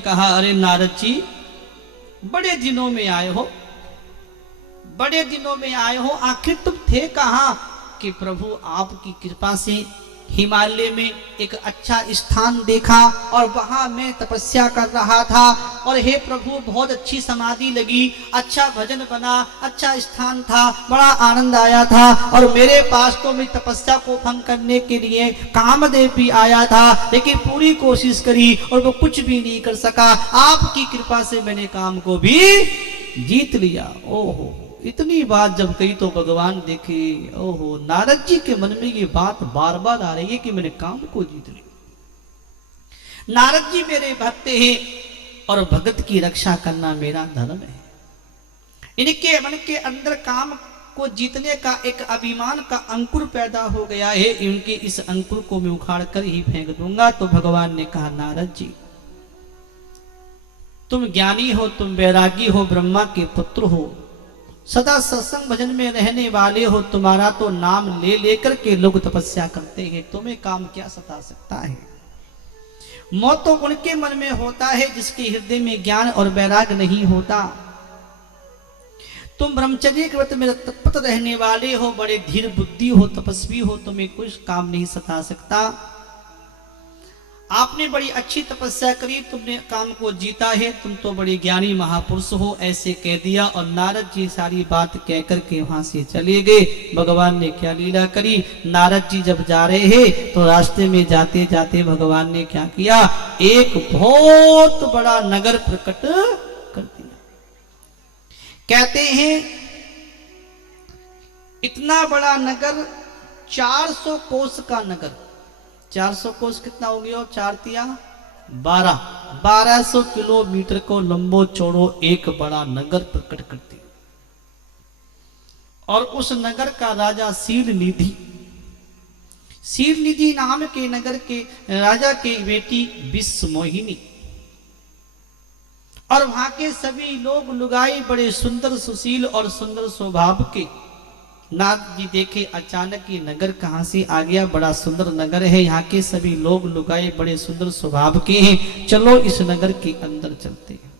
कहा, अरे नारद जी, बड़े दिनों में आए हो, बड़े दिनों में आए हो, आखिर तुम थे कहाँ? कि प्रभु आपकी कृपा से हिमालय में एक अच्छा स्थान देखा और वहां मैं तपस्या कर रहा था और हे प्रभु बहुत अच्छी समाधि लगी, अच्छा भजन बना, अच्छा स्थान था, बड़ा आनंद आया था और मेरे पास तो मैं तपस्या को भंग करने के लिए कामदेव भी आया था, लेकिन पूरी कोशिश करी और वो कुछ भी नहीं कर सका। आपकी कृपा से मैंने काम को भी जीत लिया। ओहो, इतनी बात जब कही तो भगवान देखे, ओहो, नारद जी के मन में ये बात बार बार आ रही है कि मैंने काम को जीत लिया। नारद जी मेरे भक्त हैं और भगत की रक्षा करना मेरा धर्म है। इनके मन के अंदर काम को जीतने का एक अभिमान का अंकुर पैदा हो गया है, इनके इस अंकुर को मैं उखाड़ कर ही फेंक दूंगा। तो भगवान ने कहा, नारद जी तुम ज्ञानी हो, तुम वैरागी हो, ब्रह्मा के पुत्र हो, सदा सत्संग भजन में रहने वाले हो, तुम्हारा तो नाम ले लेकर के लोग तपस्या करते हैं, तुम्हें काम क्या सता सकता है? मौत तो उनके मन में होता है जिसके हृदय में ज्ञान और वैराग नहीं होता। तुम ब्रह्मचर्य के व्रत में तत्पर रहने वाले हो, बड़े धीर बुद्धि हो, तपस्वी हो, तुम्हें कुछ काम नहीं सता सकता। आपने बड़ी अच्छी तपस्या करी, तुमने काम को जीता है, तुम तो बड़े ज्ञानी महापुरुष हो, ऐसे कह दिया। और नारद जी सारी बात कह करके वहां से चले गए। भगवान ने क्या लीला करी, नारद जी जब जा रहे हैं तो रास्ते में जाते जाते भगवान ने क्या किया, एक बहुत बड़ा नगर प्रकट कर दिया। कहते हैं इतना बड़ा नगर, 400 कोस का नगर, 400 कोस कितना हो गया? 4 तिया 12, 1200 किलोमीटर को लंबो चौड़ो एक बड़ा नगर प्रकट करती। और उस नगर का राजा शीलनिधि, शीलनिधि नाम के नगर के राजा की बेटी विश्वमोहिनी, और वहां के सभी लोग लुगाई बड़े सुंदर सुशील और सुंदर स्वभाव के। नाथ जी देखे अचानक ये नगर कहां से आ गया, बड़ा सुंदर नगर है, यहाँ के सभी लोग लुगाए बड़े सुंदर स्वभाव के हैं, चलो इस नगर के अंदर चलते हैं।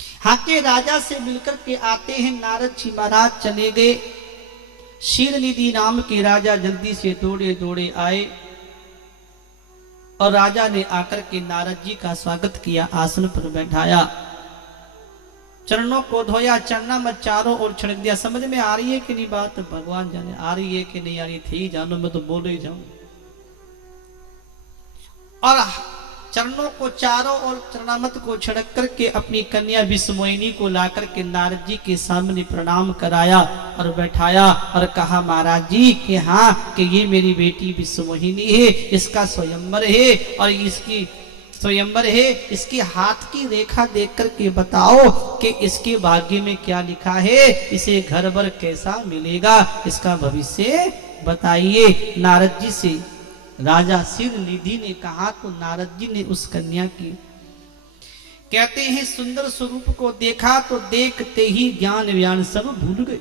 यहाँ के राजा से मिलकर के आते हैं। नारद जी महाराज चले गए। शीलनिधि नाम के राजा जल्दी से दौड़े दौड़े आए और राजा ने आकर के नारद जी का स्वागत किया, आसन पर बैठाया, चरणों को धोया, चरना मत चारों ओर छिड़क दिया। समझ में आ रही है कि नहीं बात? भगवान जाने आ रही है कि नहीं आ रही थी, जानो मैं तो बोल ही जाऊं। और चरणों को चारों ओर चरणामत को छिड़क करके अपनी कन्या विश्वमोहिनी को लाकर के नारद जी के सामने प्रणाम कराया और बैठाया और कहा, महाराज जी कि हाँ, कि ये मेरी बेटी विश्वमोहिनी है, इसका स्वयंवर है और इसकी स्वयंवर है, इसके हाथ की रेखा देख करके बताओ कि इसके भाग्य में क्या लिखा है, इसे घर भर कैसा मिलेगा, इसका भविष्य बताइए। नारद जी से राजा शीलनिधि ने कहा तो नारद जी ने उस कन्या की, कहते हैं, सुंदर स्वरूप को देखा तो देखते ही ज्ञान व्यान सब भूल गए।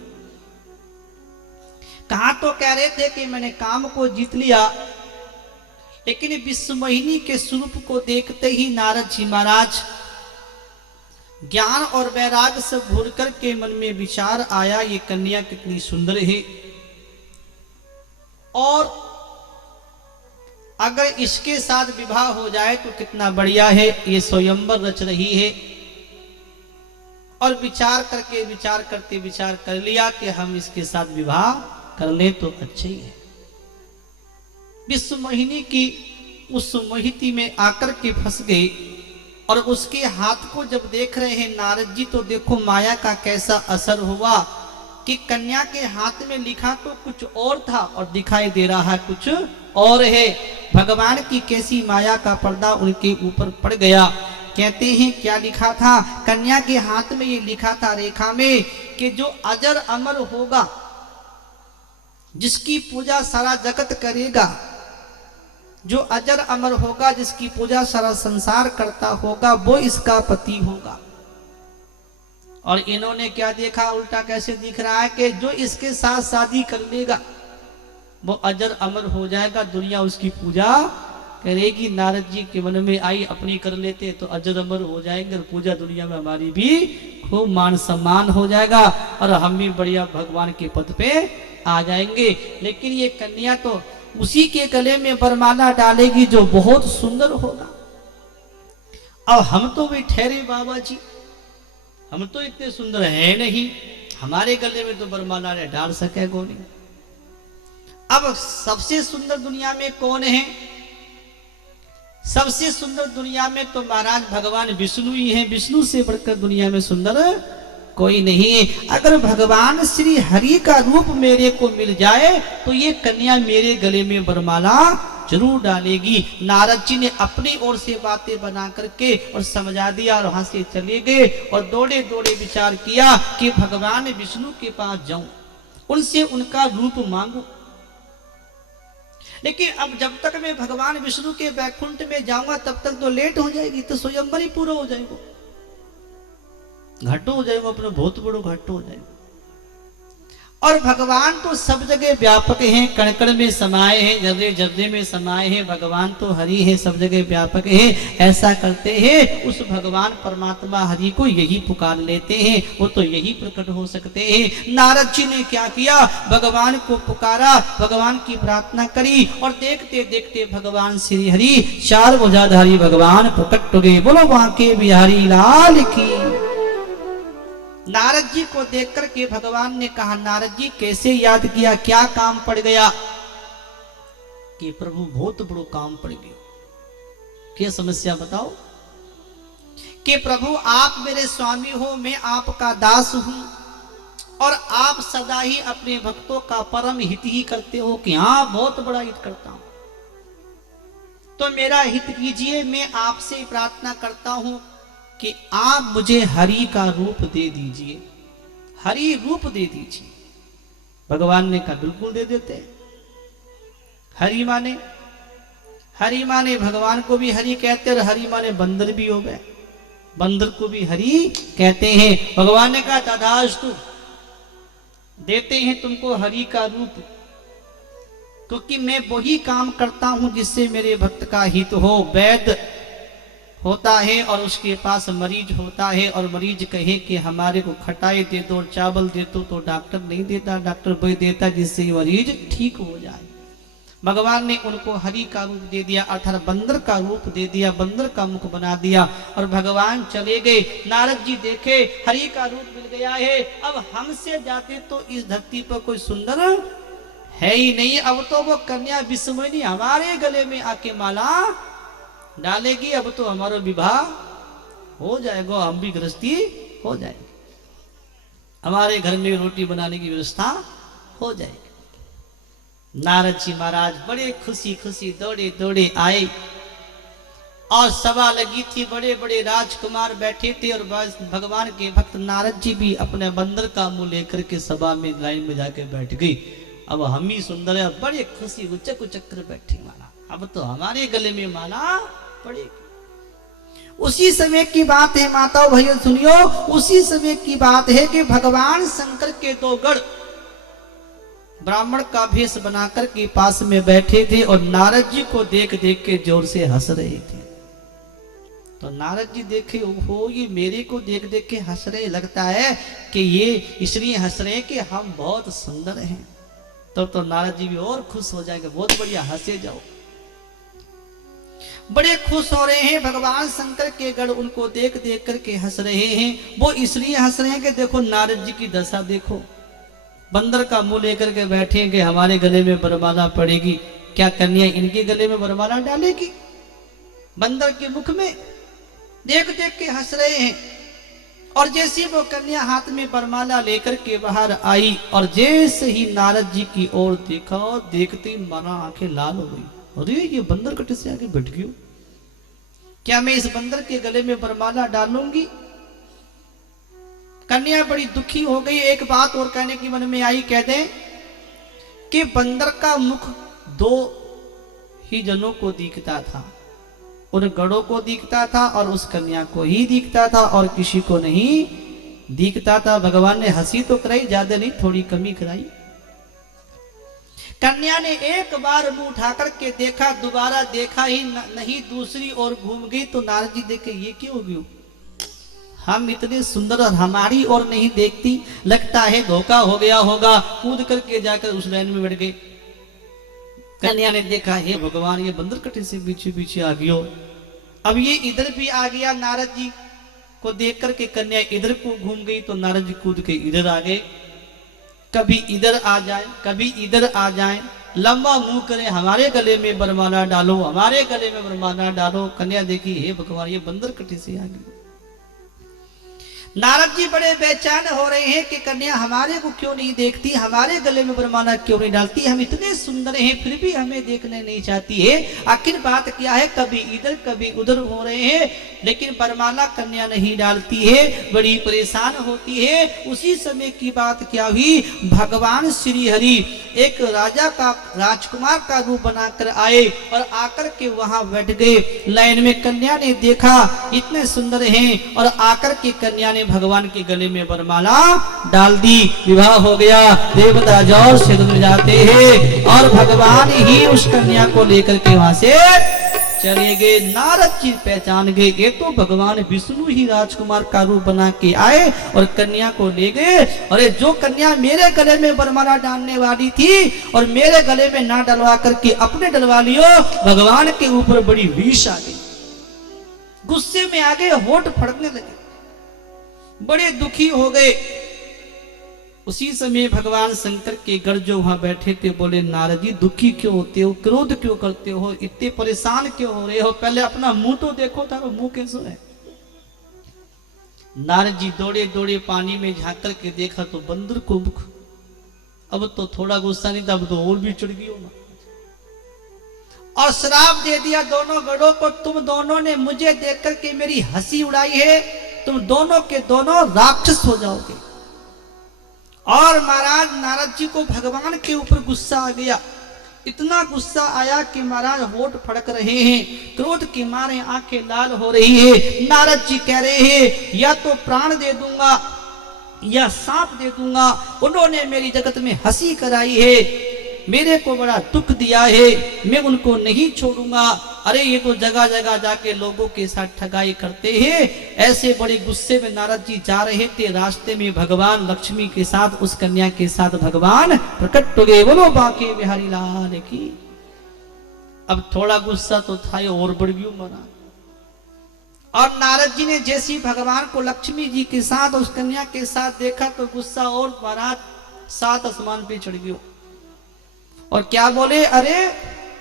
कहा तो कह रहे थे कि मैंने काम को जीत लिया, लेकिन विश्वमोहिनी के स्वरूप को देखते ही नारद जी महाराज ज्ञान और वैराग से भूल कर के मन में विचार आया, ये कन्या कितनी सुंदर है और अगर इसके साथ विवाह हो जाए तो कितना बढ़िया है, ये स्वयंवर रच रही है। और विचार करके विचार करते विचार कर लिया कि हम इसके साथ विवाह कर लें तो अच्छा ही है। विश्वमोहिनी की उस मोहिती में आकर के फंस गए और उसके हाथ को जब देख रहे हैं नारद जी तो देखो माया का कैसा असर हुआ कि कन्या के हाथ में लिखा तो कुछ और था और दिखाई दे रहा है कुछ और है। भगवान की कैसी माया का पर्दा उनके ऊपर पड़ गया। कहते हैं क्या लिखा था, कन्या के हाथ में ये लिखा था रेखा में कि जो अजर अमर होगा, जिसकी पूजा सारा जगत करेगा, जो अजर अमर होगा, जिसकी पूजा सारा संसार करता होगा, वो इसका पति होगा। और इन्होंने क्या देखा, उल्टा कैसे दिख रहा है कि जो इसके साथ शादी कर लेगा वो अजर अमर हो जाएगा, दुनिया उसकी पूजा करेगी। नारद जी के मन में आई अपनी कर लेते तो अजर अमर हो जाएंगे और पूजा दुनिया में हमारी भी खूब मान सम्मान हो जाएगा और हम भी बढ़िया भगवान के पद पे आ जाएंगे। लेकिन ये कन्या तो उसी के गले में वरमाला डालेगी जो बहुत सुंदर होगा। अब हम तो भी ठहरे बाबा जी, हम तो इतने सुंदर है नहीं, हमारे गले में तो वरमाला डाल सके कौन। अब सबसे सुंदर दुनिया में कौन है? सबसे सुंदर दुनिया में तो महाराज भगवान विष्णु ही हैं। विष्णु से बढ़कर दुनिया में सुंदर कोई नहीं है। अगर भगवान श्री हरि का रूप मेरे को मिल जाए तो ये कन्या मेरे गले में वरमाला जरूर डालेगी। नारद जी ने अपनी ओर से बातें बना करके और समझा दिया और वहां से चले गए और दौड़े दौड़े विचार किया कि भगवान विष्णु के पास जाऊं, उनसे उनका रूप मांगू। लेकिन अब जब तक मैं भगवान विष्णु के वैकुंठ में जाऊंगा तब तक तो लेट हो जाएगी, तो स्वयंवर ही पूरा हो जाएगा, घाटो हो जाएगा, अपना बहुत बड़ो घाटो हो जाएगा। और भगवान तो सब जगह व्यापक हैं, कण कण में समाये हैं, जर्रे जर्रे में समाये हैं। भगवान तो हरि है, सब जगह व्यापक है। ऐसा करते हैं उस भगवान परमात्मा हरि को यही पुकार लेते हैं, वो तो यही प्रकट हो सकते हैं। नारद जी ने क्या किया, भगवान को पुकारा, भगवान की प्रार्थना करी और देखते देखते भगवान श्री हरि चार भुजाधारी भगवान प्रकट हो गए। बोलो बांके बिहारी लाल की। नारद जी को देख करके भगवान ने कहा, नारद जी कैसे याद किया, क्या काम पड़ गया? कि प्रभु बहुत बड़ो काम पड़ गया। क्या समस्या बताओ? कि प्रभु आप मेरे स्वामी हो, मैं आपका दास हूं और आप सदा ही अपने भक्तों का परम हित ही करते हो। कि हाँ, बहुत बड़ा हित करता हूं, तो मेरा हित कीजिए। मैं आपसे प्रार्थना करता हूं कि आप मुझे हरि का रूप दे दीजिए, हरि रूप दे दीजिए। भगवान ने कहा बिल्कुल दे देते हैं। हरि माने भगवान को भी हरि कहते हैं और हरि माने बंदर भी हो गए, बंदर को भी हरि कहते हैं। भगवान ने कहा तथास्तु, देते हैं तुमको हरि का रूप, क्योंकि मैं वही काम करता हूं जिससे मेरे भक्त का हित हो। वैद्य होता है और उसके पास मरीज होता है और मरीज कहे कि हमारे को खटाई दे दो और चावल दे दो, तो डॉक्टर नहीं देता, डॉक्टर वही देता जिससे मरीज ठीक हो जाए। भगवान ने उनको हरि का रूप दे दिया, अर्थात बंदर का रूप दे दिया, बंदर का मुख बना दिया और भगवान चले गए। नारद जी देखे हरि का रूप मिल गया है, अब हमसे जाते तो इस धरती पर कोई सुंदर है ही नहीं। अब तो वो कन्या विस्मयनी हमारे गले में आके माला डालेगी, अब तो हमारा विवाह हो जाएगा, हम भी गृहस्थी हो जाएगी, हमारे घर में रोटी बनाने की व्यवस्था हो जाएगी। नारद जी महाराज बड़े खुशी खुशी दौड़े दौड़े आए और सभा लगी थी, बड़े बड़े राजकुमार बैठे थे और भगवान के भक्त नारद जी भी अपने बंदर का मुंह लेकर के सभा में लाइन में जाके बैठ गई। अब हम ही सुंदर है, बड़े खुशी उचक उचक कर बैठी माला, अब तो हमारे गले में माला पड़ेगी। उसी समय की बात है माताओं भाइयों सुनियो, उसी समय की बात है कि भगवान शंकर के दो गण ब्राह्मण का भेष बनाकर के पास में बैठे थे और नारद जी को देख देख के जोर से हंस रहे थे। तो नारद जी देखे, ओहो ये मेरे को देख देख के हंस रहे, लगता है कि ये इसलिए हंस रहे कि हम बहुत सुंदर हैं। तो नारद जी भी और खुश हो जाएंगे, बहुत बढ़िया, हंसे जाओ। बड़े खुश हो रहे हैं, भगवान शंकर के गण उनको देख देख करके हंस रहे हैं। वो इसलिए हंस रहे हैं कि देखो नारद जी की दशा देखो, बंदर का मुंह लेकर के बैठेंगे, हमारे गले में वरमाला पड़ेगी, क्या कन्या इनके गले में वरमाला डालेगी? बंदर के मुख में देख देख के हंस रहे हैं। और जैसे वो कन्या हाथ में वरमाला लेकर के बाहर आई और जैसे ही नारद जी की ओर देखा, देखते ही माना आंखें लाल हो गई। अरे ये बंदर कटे से आगे बैठ गई, क्या मैं इस बंदर के गले में वरमाला डालूंगी? कन्या बड़ी दुखी हो गई। एक बात और कहने की मन में आई, कह दे कि बंदर का मुख दो ही जनों को दिखता था, उन गणों को दिखता था और उस कन्या को ही दिखता था और किसी को नहीं दिखता था। भगवान ने हंसी तो कराई, ज्यादा नहीं, थोड़ी कमी कराई। कन्या ने एक बार मुंह उठा करके देखा, दोबारा देखा ही नहीं, दूसरी ओर घूम गई। तो नारद जी देखे ये क्यों हो गया, हम इतने सुंदर और हमारी ओर नहीं देखती, लगता है धोखा हो गया होगा। कूद करके जाकर उस लाइन में बैठ गए। कन्या ने देखा, हे भगवान, ये बंदर कटे से पीछे पीछे आ गयो। अब ये इधर भी आ गया। नारद जी को देख करके कन्या इधर को घूम गई, तो नारद जी कूद के इधर आ गए। कभी इधर आ जाए, कभी इधर आ जाए, लंबा मुंह करे, हमारे गले में बरमाला डालो, हमारे गले में बरमाला डालो। कन्या देखी, हे भगवान, ये बंदर कटी से आ गई। नारद जी बड़े बेचैन हो रहे हैं कि कन्या हमारे को क्यों नहीं देखती, हमारे गले में बरमाला क्यों नहीं डालती, हम इतने सुंदर हैं फिर भी हमें देखने नहीं चाहती है, आखिर बात क्या है। कभी इधर कभी उधर हो रहे हैं, लेकिन बरमाला कन्या नहीं डालती है, बड़ी परेशान होती है। उसी समय की बात क्या हुई, भगवान श्री हरि एक राजा का, राजकुमार का रूप बनाकर आए और आकर के वहां बैठ गए। लाइन में कन्या ने देखा इतने सुंदर हैं, और आकर के कन्या ने भगवान के गले में वरमाला डाल दी। विवाह हो गया, देवता जौर से दूर जाते हैं, और भगवान ही उस कन्या को लेकर के वहां से चले गए। नारद जी पहचान गए, ये तो भगवान विष्णु ही राजकुमार का रूप बना के आए और कन्या को ले गए। अरे जो कन्या मेरे गले में वरमाला डालने वाली थी और मेरे गले में ना डलवा करके अपने डलवा लियो, भगवान के ऊपर बड़ी विष आ गई, गुस्से में आ गए, होठ फड़कने लगे, बड़े दुखी हो गए। उसी समय भगवान शंकर के गढ़ जो वहां बैठे थे, बोले, नारद जी दुखी क्यों होते हो, क्रोध क्यों करते हो, इतने परेशान क्यों हो रहे हो, पहले अपना मुंह तो देखो, तारो मुंह कैसे है। नारद जी दौड़े दौड़े पानी में झांक करके देखा तो बंदर को मुख। अब तो थोड़ा गुस्सा नहीं था, अब तो और भी चढ़ गई हो, और श्राप दे दिया दोनों गढ़ों को, तुम दोनों ने मुझे देख करके मेरी हंसी उड़ाई है, तुम दोनों के दोनों राक्षस हो जाओगे। और महाराज नारद जी को भगवान के ऊपर गुस्सा आ गया, इतना गुस्सा आया कि महाराज होठ फड़क रहे हैं, क्रोध के मारे आंखें लाल हो रही है। नारद जी कह रहे हैं, या तो प्राण दे दूंगा या सांप दे दूंगा, उन्होंने मेरी जगत में हंसी कराई है, मेरे को बड़ा दुख दिया है, मैं उनको नहीं छोड़ूंगा। अरे ये तो जगह जगह जाके लोगों के साथ ठगाई करते हैं। ऐसे बड़े गुस्से में नारद जी जा रहे थे, रास्ते में भगवान लक्ष्मी के साथ, उस कन्या के साथ भगवान प्रकट हो गए। बोलो बांके बिहारी लाल की। अब थोड़ा गुस्सा तो था, और बढ़ गया महाराज। और नारद जी ने जैसी भगवान को लक्ष्मी जी के साथ उस कन्या के साथ देखा तो गुस्सा और महाराज 7 आसमान पे चढ़ गयो। और क्या बोले, अरे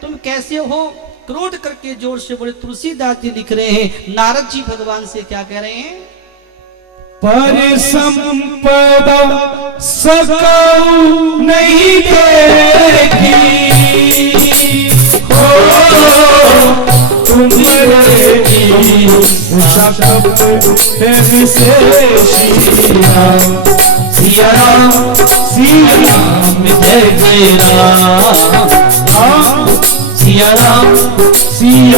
तुम कैसे हो, क्रोध करके जोर से बोले। तुलसीदास जी लिख रहे हैं, नारद जी भगवान से क्या कह रहे हैं, पर संपदा सकौ नहीं देखी हो, तुम्हारे शब्द है विशेषी। सिया राम सिया राम जय जय राम, सिया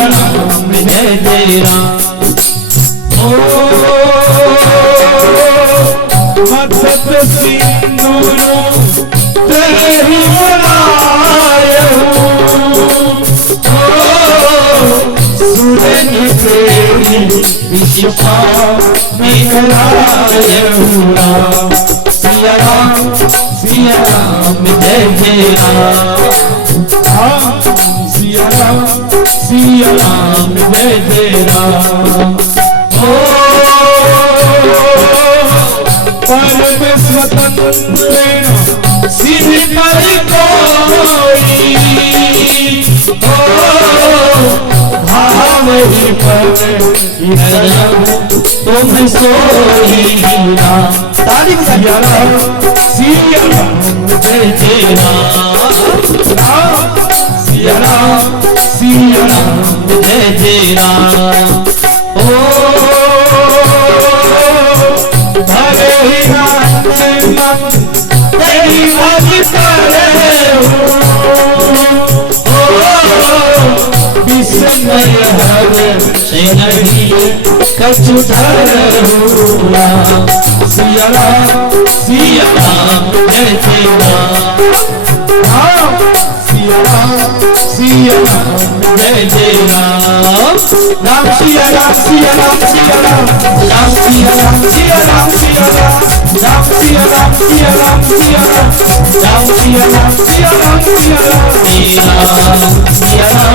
राम जय जय राम। ओ मदद सिंदूर तेरी बनायो, सुरन तेरी विश्वा में करायो। सिया राम जय जय राम, सिया राम जय जय राम। ओ परम स्वतंत्र सिद्ध कर कोई, भाव ही पर तुम सोई राम। ताली सिया राम जय जय राम, सिया राम जय जय राम। ओ भले ही रात मन तेरी भज करे हो, विस्मय हर से नहीं कछु धर हो। सिया राम जय जय राम, जय राम राम सिया राम सिया राम सिया राम राम सिया राम सिया राम सिया राम राम सिया राम सिया राम सिया राम राम सिया राम सिया राम सिया राम सिया राम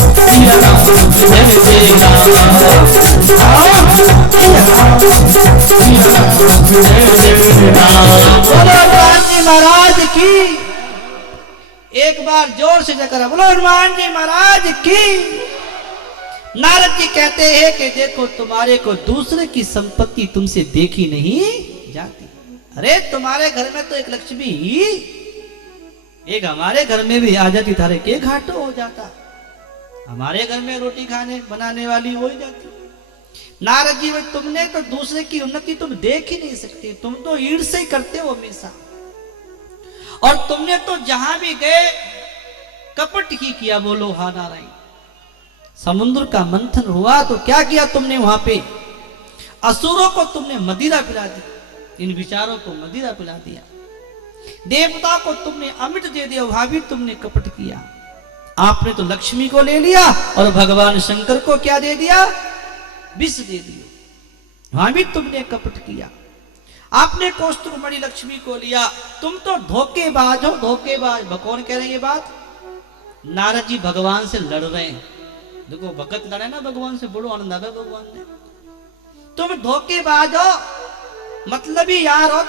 सिया राम जय जय राम बोलो हनुमान जी महाराज की। एक बार जोर से जकरा बोलो हनुमान जी महाराज की। नारद जी कहते हैं कि देखो तुम्हारे को दूसरे की संपत्ति तुमसे देखी नहीं जाती। अरे तुम्हारे घर में तो एक लक्ष्मी, एक हमारे घर में भी आ जाती, थारे के घाटो हो जाता। हमारे घर में रोटी खाने बनाने वाली हो ही जाती। नारद जी में तुमने तो दूसरे की उन्नति तुम देख ही नहीं सकते, तुम तो ईर्ष्या ही करते हो हमेशा। और तुमने तो जहां भी गए कपट ही किया। बोलो हा नारायण। समुद्र का मंथन हुआ तो क्या किया तुमने वहां पे? असुरों को तुमने मदिरा पिला दी, इन विचारों को मदिरा पिला दिया। देवता को तुमने अमृत दे दिया, वहां भी तुमने कपट किया। आपने तो लक्ष्मी को ले लिया और भगवान शंकर को क्या दे दिया? विष दे दिया। वहां भी तुमने कपट किया। आपने कौस्तुभमणि लक्ष्मी को लिया। तुम तो धोखेबाज हो, धोखेबाज। कौन कह रहे हैं ये बात? नारद जी भगवान से लड़ रहे हैं। देखो भगत लड़े ना भगवान से, बड़ो आनंद आवे भगवान ने। तुम धोखेबाज हो, मतलबी यार हो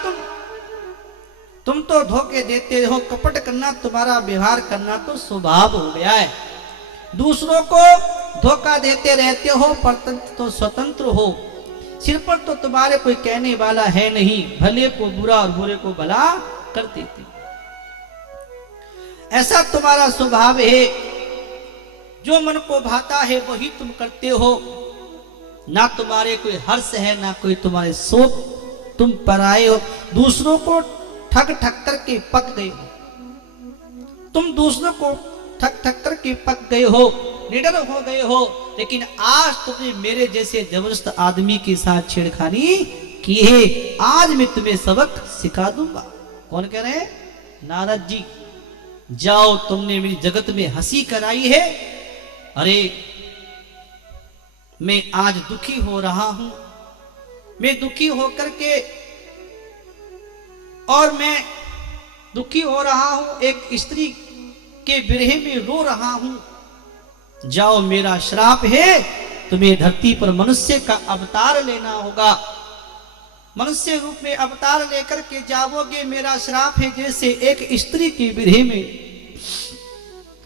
तुम तो धोखे देते हो। कपट करना, तुम्हारा व्यवहार करना तो स्वभाव हो गया है। दूसरों को धोखा देते रहते हो, परंतु तो स्वतंत्र हो। सिर पर तो तुम्हारे कोई कहने वाला है नहीं। भले को बुरा और बुरे को भला कर देते, ऐसा तुम्हारा स्वभाव है। जो मन को भाता है वही तुम करते हो। ना तुम्हारे कोई हर्ष है, ना कोई तुम्हारे शोक। तुम पराये हो, दूसरों को ठग ठग करके पक गए हो। तुम दूसरों को ठग ठग करके पक गए हो, निडर हो गए हो। लेकिन आज तुमने मेरे जैसे जबरदस्त आदमी के साथ छेड़खानी की है। आज मैं तुम्हें सबक सिखा दूंगा। कौन कह रहे हैं? नारद जी। जाओ, तुमने मेरी जगत में हंसी कराई है। अरे मैं आज दुखी हो रहा हूं। मैं दुखी होकर के, और मैं दुखी हो रहा हूं, एक स्त्री के विरह में रो रहा हूं। जाओ, मेरा श्राप है, तुम्हें धरती पर मनुष्य का अवतार लेना होगा। मनुष्य रूप में अवतार लेकर के जाओगे। मेरा श्राप है, जैसे एक स्त्री के विरह में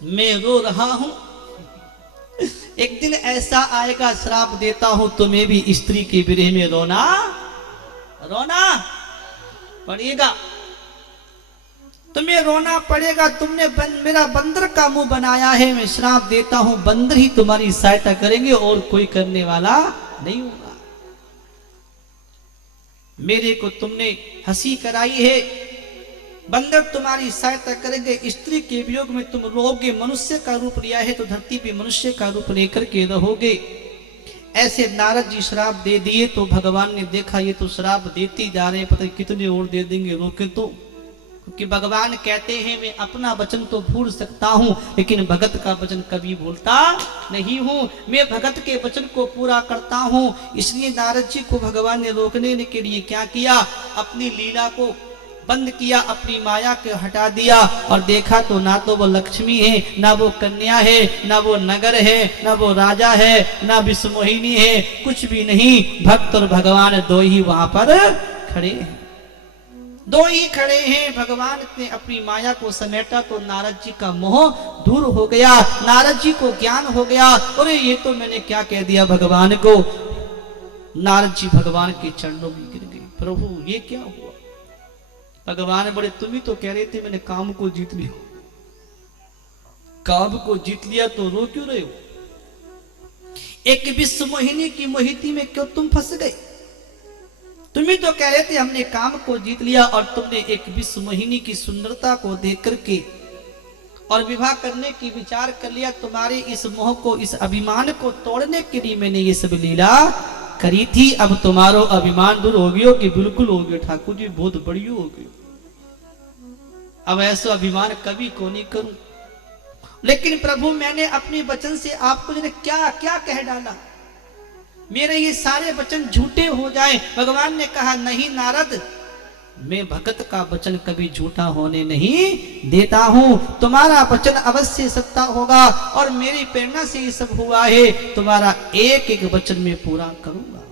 मैं रो रहा हूं। एक दिन ऐसा आएगा, श्राप देता हूं तुम्हें भी स्त्री के विरह में रोना पड़ेगा। तुम्हें रोना पड़ेगा। तुमने मेरा बंदर का मुंह बनाया है। मैं श्राप देता हूं, बंदर ही तुम्हारी सहायता करेंगे और कोई करने वाला नहीं होगा। मेरे को तुमने हंसी कराई है, बंदर तुम्हारी सहायता करेंगे। स्त्री के वियोग में तुम रोगे। मनुष्य का रूप लिया है तो धरती पे मनुष्य का रूप लेकर के रहोगे। ऐसे नारद जी श्राप दे दिए तो भगवान ने देखा ये तो श्राप देते जा रहे हैं, पता नहीं कितने और दे देंगे, रोके तो। क्योंकि भगवान कहते हैं मैं अपना वचन तो भूल सकता हूं, लेकिन भगत का वचन कभी भूलता नहीं हूं। मैं भगत के वचन को पूरा करता हूं। इसलिए नारद जी को भगवान ने रोकने के लिए क्या किया? अपनी लीला को बंद किया, अपनी माया को हटा दिया। और देखा तो ना तो वो लक्ष्मी है, ना वो कन्या है, ना वो नगर है, ना वो राजा है, ना विश्वमोहिनी है, कुछ भी नहीं। भक्त और भगवान दो ही वहां पर खड़े हैं, दो ही खड़े हैं। भगवान ने अपनी माया को समेटा तो नारद जी का मोह दूर हो गया। नारद जी को ज्ञान हो गया। अरे ये तो मैंने क्या कह दिया भगवान को। नारद जी भगवान के चरणों में गिर गए। प्रभु ये क्या हुआ? भगवान बड़े, तुम ही तो कह रहे थे मैंने काम को जीत लिया। काम को जीत लिया तो रो क्यों रहे हो? एक विश्व मोहिनी की मोहिती में क्यों तुम फंस गए? तुम ही तो कह रहे थे हमने काम को जीत लिया, और तुमने एक विश्व मोहिनी की सुंदरता को देख करके और विवाह करने की विचार कर लिया। तुम्हारे इस मोह को, इस अभिमान को तोड़ने के लिए मैंने ये सब लीला करी थी। अब तुम्हारो अभिमान दूर हो गयो कि बिल्कुल हो गयो। ठाकुर जी बहुत बढ़िया हो गयो। अब ऐसा अभिमान कभी को नहीं करूं। लेकिन प्रभु मैंने अपने वचन से आपको जो क्या क्या कह डाला, मेरे ये सारे वचन झूठे हो जाए। भगवान ने कहा नहीं नारद, मैं भगत का वचन कभी झूठा होने नहीं देता हूं। तुम्हारा वचन अवश्य सत्य होगा और मेरी प्रेरणा से ये सब हुआ है। तुम्हारा एक एक वचन में पूरा करूंगा।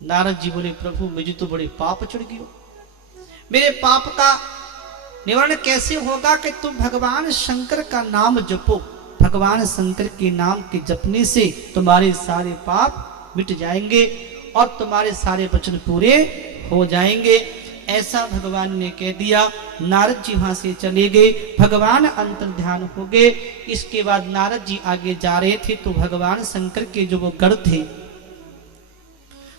नारद जी बोले प्रभु मुझे तो बड़े पाप चढ़ गए, मेरे पाप का निवारण कैसे होगा कि तुम भगवान शंकर का नाम जपो। भगवान शंकर के नाम के जपने से तुम्हारे सारे पाप मिट जाएंगे और तुम्हारे सारे वचन पूरे हो जाएंगे। ऐसा भगवान ने कह दिया। नारद जी वहां से चले गए, भगवान अंतर ध्यान हो गए। इसके बाद नारद जी आगे जा रहे थे तो भगवान शंकर के जो वो गढ़ थे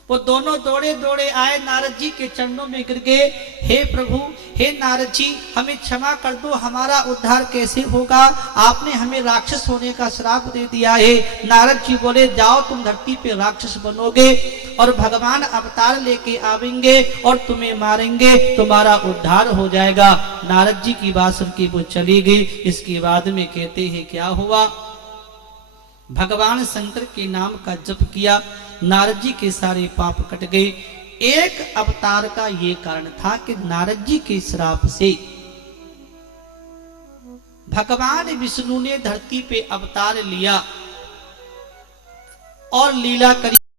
वो दोनों दौड़े दौड़े आए, नारद जी के चरणों में गिर गए। हे प्रभु, हे नारद जी, हमें क्षमा कर दो, हमारा उद्धार कैसे होगा? आपने हमें राक्षस होने का श्राप दे दिया है। नारद जी बोले जाओ, तुम धरती पे राक्षस बनोगे और भगवान अवतार लेके आवेंगे और तुम्हें मारेंगे, तुम्हारा उद्धार हो जाएगा। नारद जी की बात सुन के वो चली गई। इसके बाद में कहते हैं क्या हुआ, भगवान शंकर के नाम का जप किया, नारद जी के सारे पाप कट गए। एक अवतार का ये कारण था कि नारद जी के श्राप से भगवान विष्णु ने धरती पे अवतार लिया और लीला करी।